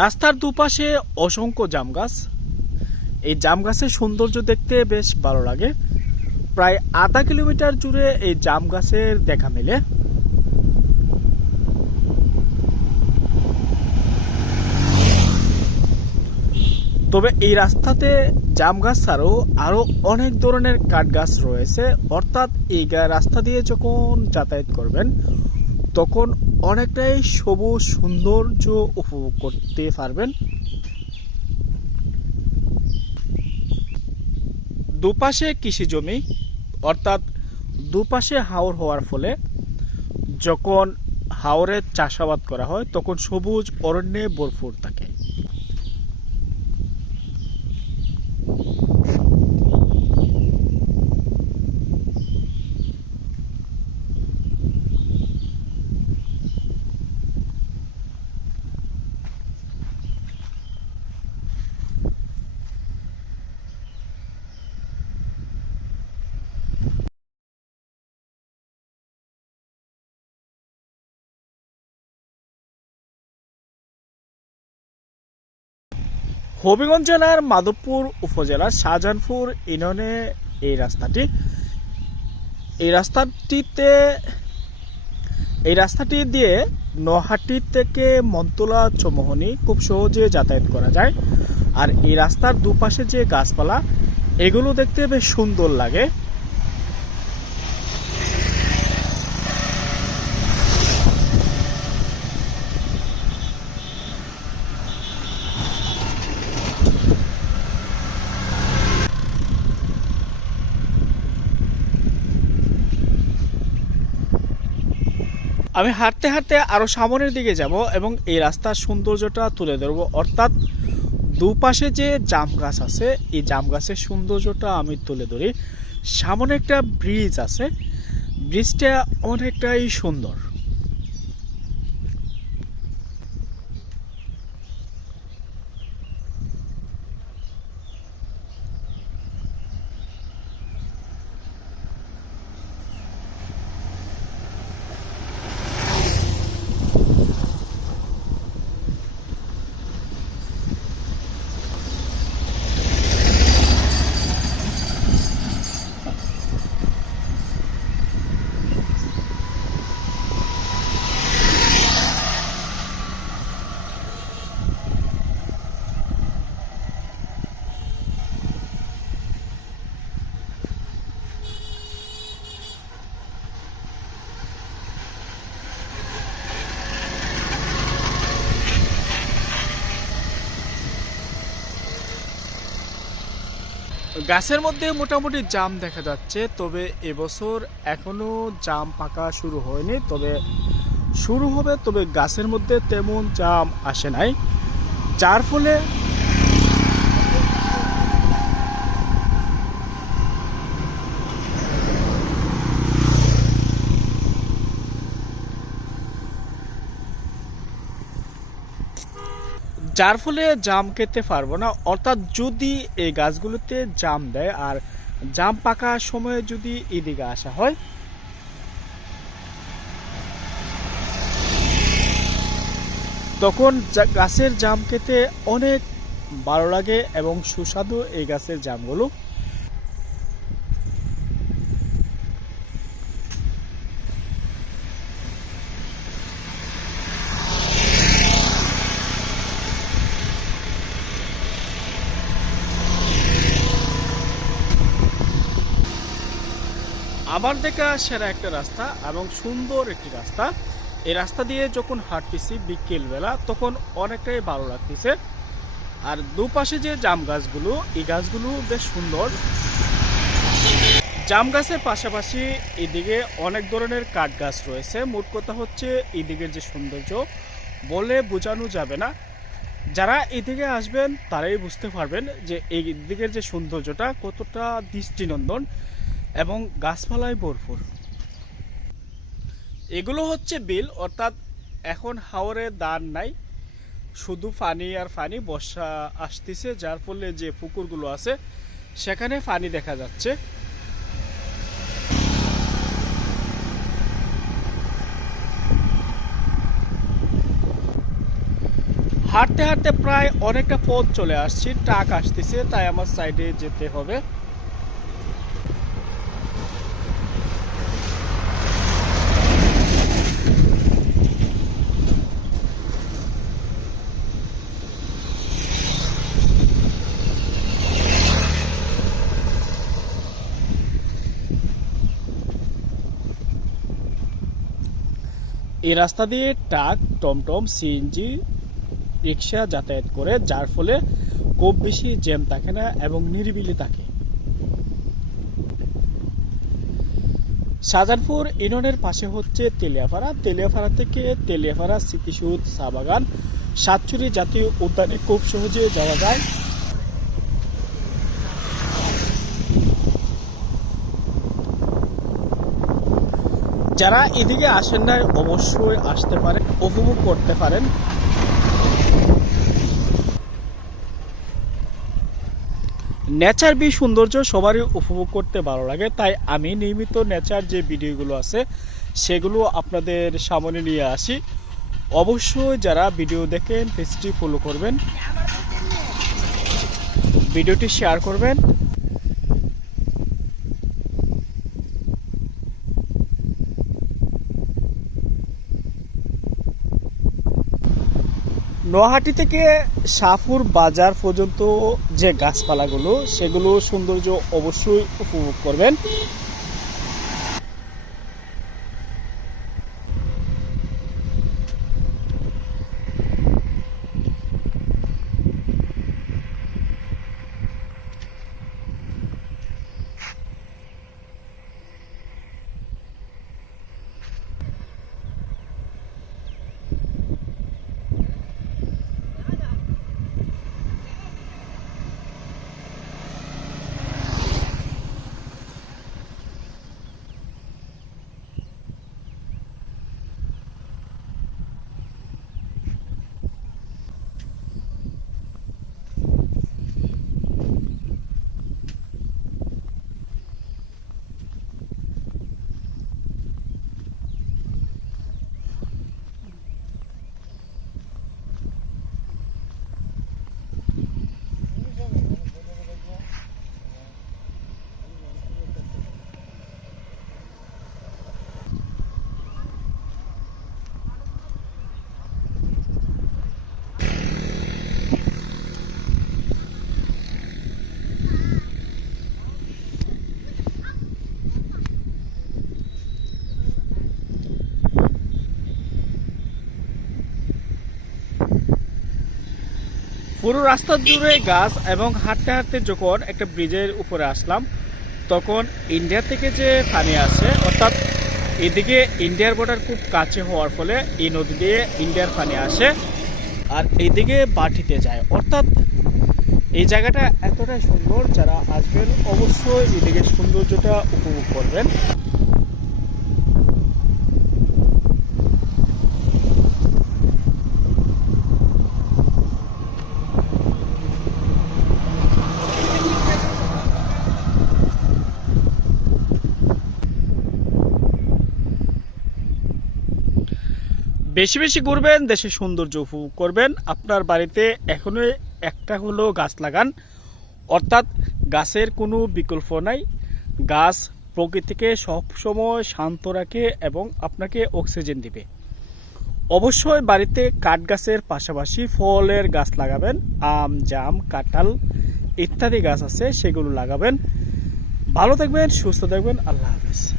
রাস্তার দুপাশে অসংখ্য জাম গাছ। এই জাম গাছের সৌন্দর্য দেখতে বেশ ভালো লাগে। প্রায় আধা কিলোমিটার জুড়ে এই জাম গাছের দেখা মেলে। তবে এই রাস্তাতে জাম গাছ ছাড়াও আরও অনেক ধরনের কাঠ গাছ রয়েছে। অর্থাৎ এই রাস্তা দিয়ে যখন যাতায়াত করবেন, তখন অনেকটাই সবুজ সৌন্দর্য উপভোগ করতে পারবেন। দুপাশে কৃষি জমি, অর্থাৎ দুপাশে হাওর হওয়ার ফলে যখন হাওরের চাষাবাদ করা হয়, তখন সবুজ অরণ্যে ভরপুর থাকে। হবিগঞ্জ জেলার মাধবপুর উপজেলার শাহজাহানপুর ইউনিয়নে এই রাস্তাটি। এই রাস্তাটিতে, এই রাস্তাটি দিয়ে নহাটি থেকে মন্তলা, চমোহনি খুব সহজে যাতায়াত করা যায়। আর এই রাস্তার দুপাশে যে গাছপালা, এগুলো দেখতে বেশ সুন্দর লাগে। আমি হাঁটতে হাঁটতে আরও সামনের দিকে যাব এবং এই রাস্তার সৌন্দর্যটা তুলে ধরব। অর্থাৎ দুপাশে যে জাম গাছ আছে, এই জাম গাছের সৌন্দর্যটা আমি তুলে ধরি। সামনে একটা ব্রিজ আছে। ব্রিজটা অনেকটাই সুন্দর। গাছের মধ্যে মোটামুটি জাম দেখা যাচ্ছে, তবে এবছর এখনও জাম পাকা শুরু হয়নি, তবে শুরু হবে, তবে গাছের মধ্যে তেমন জাম আসে নাই। যার ফলে যার ফলে জাম খেতে পারব না। অর্থাৎ যদি এই গাছগুলোতে জাম দেয়, আর জাম পাকার সময়ে যদি এদিকে আসা হয়, তখন গাছের জাম খেতে অনেক ভালো লাগে এবং সুস্বাদু এই গাছের জামগুলো। আমার দেখা সেরা একটা রাস্তা এবং সুন্দর একটি রাস্তা। এই রাস্তা দিয়ে যখন হাঁটতেছি বিকেলবেলা, তখন অনেকটাই ভালো লাগতেছে। আর দুপাশে যে জাম গাছগুলো, এই গাছগুলো বেশ সুন্দর। জাম গাছের পাশাপাশি এদিকে অনেক ধরনের কাঠ গাছ রয়েছে। মোট কথা হচ্ছে এদিকের যে সৌন্দর্য, বলে বোঝানো যাবে না। যারা এদিকে আসবেন, তারাই বুঝতে পারবেন যে এই দিকের যে সৌন্দর্যটা কতটা দৃষ্টিনন্দন। এবং গাছপালায় ভরপুর। এগুলো হচ্ছে বিল, অর্থাৎ এখন হাওরে দান নাই, শুধু পানি আর পানি, বর্ষা আসতেছে, যার ফলে যে পুকুরগুলো আছে, সেখানে পানি দেখা যাচ্ছে। হাঁটতে হাঁটতে প্রায় অনেকটা পথ চলে আসছি, ট্রাক আসতেছে, তাই আমার সাইডে যেতে হবে। এই রাস্তা দিয়ে ট্রাক, টমটম সিএনজি রিক্সা যাতায়াত করে, যার ফলে খুব বেশি জ্যাম থাকে না এবং নিরিবিলি থাকে। শাহজাহানপুর ইউনিয়নের পাশে হচ্ছে তেলিয়াপাড়া। তেলিয়াপাড়া থেকে তেলিয়াপাড়া, স্মৃতিসৌধ, চা বাগান, সাতচুরি জাতীয় উদ্যানে খুব সহজে যাওয়া যায়। যারা এদিকে আসেন নাই, অবশ্যই আসতে পারেন, উপভোগ করতে পারেন। নেচার বি সৌন্দর্য সবারই উপভোগ করতে ভালো লাগে, তাই আমি নিয়মিত নেচার যে ভিডিওগুলো আছে, সেগুলো আপনাদের সামনে নিয়ে আসি। অবশ্যই যারা ভিডিও দেখেন, পেজটি ফলো করবেন। ভিডিওটি শেয়ার করবেন। নোয়াহাটি থেকে সাফুর বাজার পর্যন্ত যে গাছপালাগুলো সেগুলো সৌন্দর্য অবশ্যই উপভোগ করবেন। পুরো রাস্তা জুড়ে গাছ এবং হাঁটতে হাঁটতে যখন একটা ব্রিজের উপরে আসলাম, তখন ইন্ডিয়া থেকে যে পানি আসে, অর্থাৎ এদিকে ইন্ডিয়ার বর্ডার খুব কাছে হওয়ার ফলে এই নদী দিয়ে ইন্ডিয়ার পানি আসে আর এইদিকে বাটিতে যায়। অর্থাৎ এই জায়গাটা এতটাই সুন্দর যারা আসবেন, অবশ্যই এদিকে সৌন্দর্যটা উপভোগ করবেন। বেশি বেশি ঘুরবেন, দেশের সৌন্দর্য উপভোগ করবেন। আপনার বাড়িতে এখনও একটা হলেও গাছ লাগান। অর্থাৎ গাছের কোনো বিকল্প নাই। গাছ প্রকৃতিকে সবসময় শান্ত রাখে এবং আপনাকে অক্সিজেন দিবে। অবশ্যই বাড়িতে কাঠ গাছের পাশাপাশি ফলের গাছ লাগাবেন, আম, জাম, কাঁঠাল ইত্যাদি গাছ আছে, সেগুলো লাগাবেন। ভালো থাকবেন, সুস্থ থাকবেন, আল্লাহ হাফিজ।